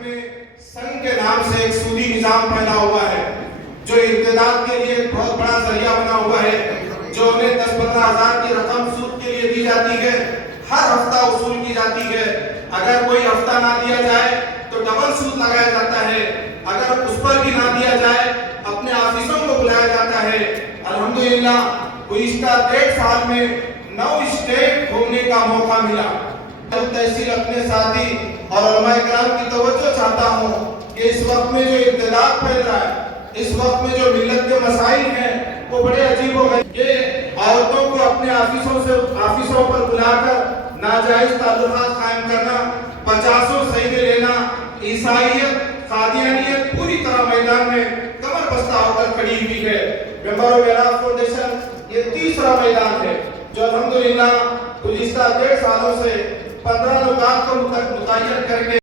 ملک میں سنگ کے نام سے ایک سودی نظام پھیلا ہوا ہے جو ارتداد کے لیے ایک بہت بڑا ذریعہ بنا ہوا ہے، جو انہیں 10-15 ہزار کی رقم سود کے لیے دی جاتی ہے، ہر ہفتہ وصول کی جاتی ہے۔ اگر کوئی ہفتہ نہ دیا جائے تو ڈبل سود لگایا جاتا ہے، اگر اس پر بھی نہ دیا جائے اپنے آفیسوں کو بلایا جاتا ہے۔ الحمدللہ گزشتہ 1.5 سال میں 9 اسٹیٹ گھومنے کا موقع ملا۔ تحصیل اپنے ساتھی اور علماء کرام کی توجہ چاہتا ہوں کہ اس وقت میں جو ارتداد پھیل رہا ہے، اس وقت میں جو ملت کے مسائل ہیں وہ بڑے عجیب و غریب، یہ عورتوں کو اپنے آفیسوں پر بلا کر ناجائز تعلقات قائم کرنا، 50 سجدے لینا، عیسائیت، قادیانیت پوری طرح میدان میں کمر بستہ ہو کر کھڑی ہوئی ہے۔ ممبر آف معراج فاؤنڈیشن یہ تیسرا میدان ہے جو الحمدللہ گزشتہ 1.5 سالوں سے 15 نکات کو متعین کر کے